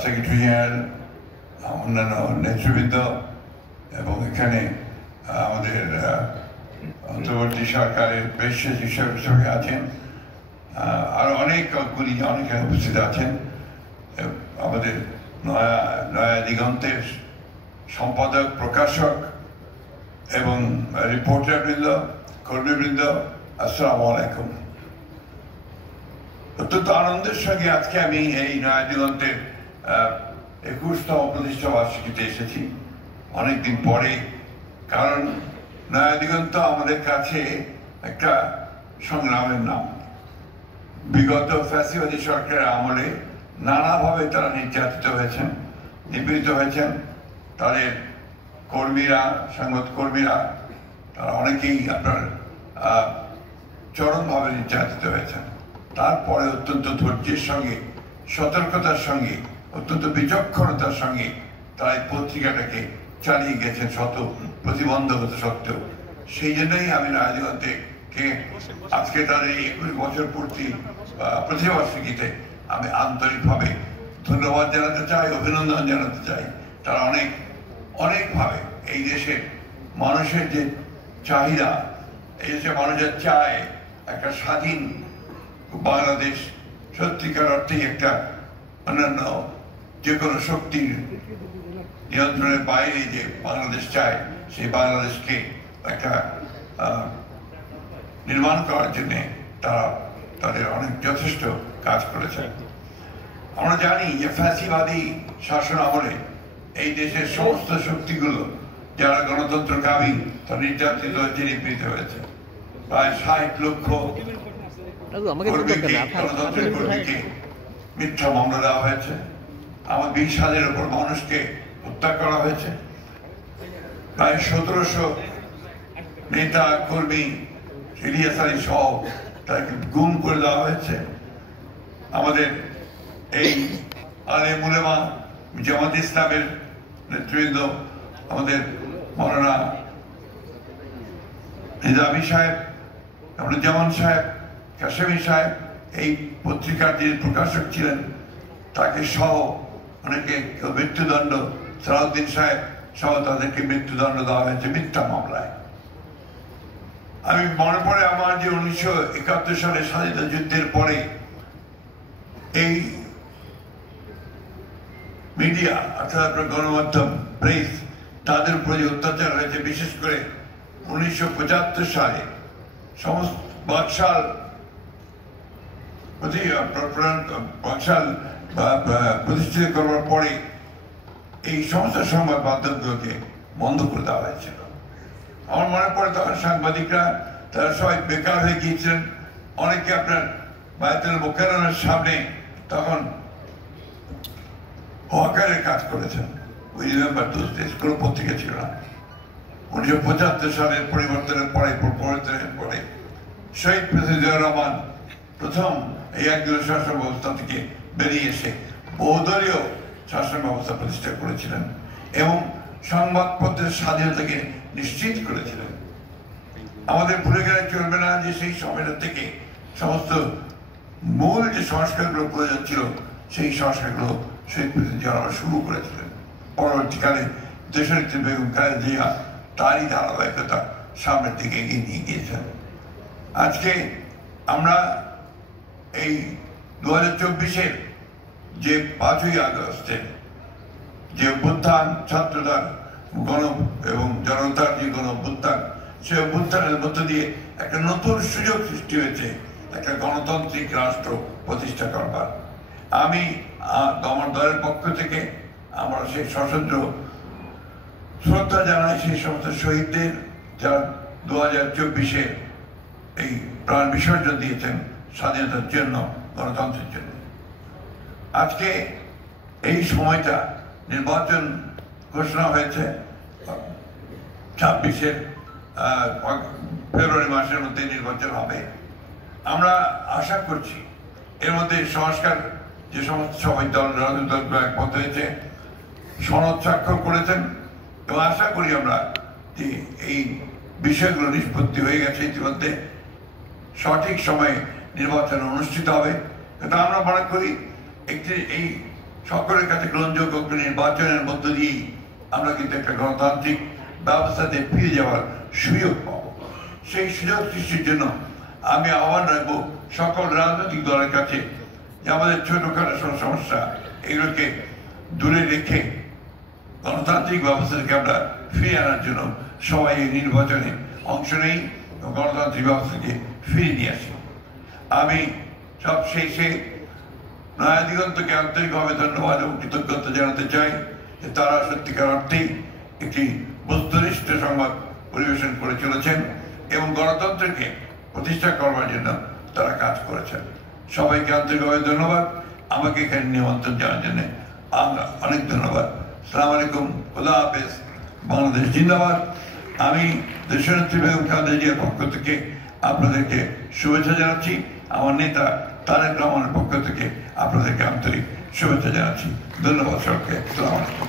Secretary general, অন্যান্য নেতৃবৃন্দ এবং এখানে আমাদের অন্তর্বর্তী সরকারের বেশ হিসেবে আছেন, আরো অনেকগুলি অনেকে উপস্থিত আছেন। আমাদের নয়া দিগন্তের সম্পাদক, প্রকাশক এবং রিপোর্টারবৃন্দ, কর্মীবৃন্দ, আসসালামু আলাইকুম। অত্যন্ত আনন্দের সঙ্গে আজকে আমি এই নয়া দিগন্তের 21তম প্রতিষ্ঠা বার্ষিকীতে এসেছি অনেকদিন পরে। কারণ নয়া দিগন্ত আমাদের কাছে একটা সংগ্রামের নাম। বিগত ফ্যাসিবাদী সরকারের আমলে নানাভাবে তারা নির্যাতিত হয়েছেন, নিপীড়িত হয়েছেন। তাদের কর্মীরা, সংবাদকর্মীরা, তারা অনেকেই আপনার চরমভাবে নির্যাতিত হয়েছেন। তারপরে অত্যন্ত ধৈর্যের সঙ্গে, সতর্কতার সঙ্গে, অত্যন্ত বিচক্ষণতার সঙ্গে তারা এই পত্রিকাটাকে চালিয়ে গেছেন শত প্রতিবন্ধকতা সত্ত্বেও। সেই জন্যই আমি রাজনীতিকে আজকে তাদের এই 21 বছর পূর্তি প্রতিবার্ষিকীতে আমি আন্তরিকভাবে ধন্যবাদ জানাতে চাই, অভিনন্দন জানাতে চাই। তারা অনেকভাবে এই দেশের মানুষের যে চাহিদা, এই দেশের মানুষের চায় একটা স্বাধীন বাংলাদেশ, সত্যিকার অর্থেই একটা অন্যান্য যে কোনো শক্তির নিয়ন্ত্রণের বাইরে যে বাংলাদেশ চায়, সেই বাংলাদেশকে একটা নির্মাণ করার জন্য তারা তাদের অনেক যথেষ্ট কাজ করেছেন। আমরা জানি যে ফ্যাসিবাদী শাসন আমলে এই দেশের সমস্ত শক্তিগুলো যারা গণতন্ত্রকামী তারা নির্যাতিত হয়েছে, নিপীড়িত হয়েছে। প্রায় 60 লক্ষ গণতন্ত্রের কর্মীকে মিথ্যা মামলা দেওয়া হয়েছে। আমার 20,000-এর উপর মানুষকে হত্যা করা হয়েছে। প্রায় 1700 নেতা কর্মী, ইলিয়াস আলী সহ তাকে গুম করে দেওয়া হয়েছে। আমাদের এই আলেম উলেমা, জামাত ইসলামের নেতৃবৃন্দ, আমাদের মৌলানা নিজামী সাহেব, জামান সাহেব, কাশেমী সাহেব, এই পত্রিকার যিনি প্রকাশক ছিলেন তাকে সহ অনেকে মৃত্যুদণ্ড, সালাউদ্দিন সাহেব সহ তাদেরকে মৃত্যুদণ্ড দেওয়া হয়েছে মিথ্যা মামলায়। আমি মনে পড়ে আমার যে 1971 সালে স্বাধীনতা যুদ্ধের পরে এই মিডিয়া অর্থাৎ গণমাধ্যম, প্রেস, তাদের উপর যে অত্যাচার হয়েছে, বিশেষ করে 1975 সালে সমস্ত বাকশাল প্রতিষ্ঠিত করবার পরে এই সমস্ত সংবাদ মাধ্যমগুলোকে বন্ধ করে দেওয়া হয়েছিল। আমার মনে পড়ে তখন সাংবাদিকরা তারা সবাই বেকার হয়ে গিয়েছিলেন। অনেকে আপনার বায়তুল মুকাররমের সামনে তখন হকারের কাজ করেছেন। We remember those days. কোনো পত্রিকা ছিল না। 1975 সালের পরিবর্তনের পরে শহীদ প্রেসিডেন্ট জিয়াউর রহমান প্রথম এই একদলীয় শাসন ব্যবস্থা থেকে বেরিয়ে এসে বহুদলীয় শাসন ব্যবস্থা প্রতিষ্ঠা করেছিলেন এবং সংবাদপত্রের স্বাধীনতাকে নিশ্চিত করেছিলেন। আমাদের ভুলে গেলে চলবে না যে সেই সময়টা থেকে সমস্ত মূল যে সংস্কারগুলো প্রয়োজন ছিল সেই সংস্কারগুলো শহীদ প্রেসিডেন্ট জিয়াউর রহমান শুরু করেছিলেন। পরবর্তীকালে দেশনেত্রী বেগম খালেদা জিয়া তারই ধারাবাহিকতা সামনের দিকে এগিয়ে নিয়ে গিয়েছেন। আজকে আমরা এই 2024-এর যে 5ই আগস্টে যে অভ্যুত্থান, ছাত্রদের এবং জনতার যে অভ্যুত্থান, সেই অভ্যুত্থানের মধ্য দিয়ে একটা নতুন সুযোগ সৃষ্টি হয়েছে একটা গণতান্ত্রিক রাষ্ট্র প্রতিষ্ঠা করবার। আমি আমার দলের পক্ষ থেকে আমরা সেই সশস্ত্র শ্রদ্ধা জানাই সেই সমস্ত শহীদদের যারা 2024-এ এই প্রাণ বিসর্জন দিয়েছেন স্বাধীনতার জন্য, গণতন্ত্রের জন্য। আজকে এই সময়টা নির্বাচন ঘোষণা হয়েছে 26-এর ফেব্রুয়ারি মাসের মধ্যে নির্বাচন হবে। আমরা আশা করছি এর মধ্যে সংস্কার যে সমস্ত সবাই রাজনৈতিক দলগুলো একমত হয়েছে, সনদ স্বাক্ষর করেছেন এবং আশা করি আমরা যে এই বিষয়গুলো নিষ্পত্তি হয়ে গেছে ইতিমধ্যে। সঠিক সময়ে নির্বাচন অনুষ্ঠিত হবে। কিন্তু আমরা মনে করি একটি এই সকলের কাছে গ্রহণযোগ্য নির্বাচনের মধ্য দিয়েই আমরা কিন্তু একটা গণতান্ত্রিক ব্যবস্থাতে ফিরে যাওয়ার সুযোগ পাবো। সেই সুযোগ সৃষ্টির জন্য আমি আহ্বান রাখবো সকল রাজনৈতিক দলের কাছে যে আমাদের ছোটখাটো সমস্যা এগুলোকে দূরে রেখে গণতান্ত্রিক ব্যবস্থা থেকে আমরা ফিরে আনার জন্য সবাই এই নির্বাচনে অংশ নেই এবং গণতান্ত্রিক ব্যবস্থাকে ফিরিয়ে নিয়ে আসি। আমি সব শেষে নয়া দিগন্তকে আন্তরিকভাবে ধন্যবাদ এবং কৃতজ্ঞতা জানাতে চাই যে তারা সত্যিকার অর্থেই একটি বস্তুনিষ্ঠ সংবাদ পরিবেশন করে চলেছেন এবং গণতন্ত্রকে প্রতিষ্ঠা করবার জন্য তারা কাজ করেছেন। সবাইকে আন্তরিকভাবে ধন্যবাদ। আমাকে এখানে নিমন্ত্রণ জানার জন্য অনেক ধন্যবাদ। আসসালামু আলাইকুম, খোদা হাফেজ, বাংলাদেশ জিন্দাবাদ। আমি দেশনেত্রী বেগম খালেদা জিয়ার পক্ষ থেকে আপনাদেরকে শুভেচ্ছা জানাচ্ছি। আমার নেতা তারেক রহমানের পক্ষ থেকে আপনাদেরকে আন্তরিক শুভেচ্ছা জানাচ্ছি। ধন্যবাদ সবাইকে। আসসালামু আলাইকুম।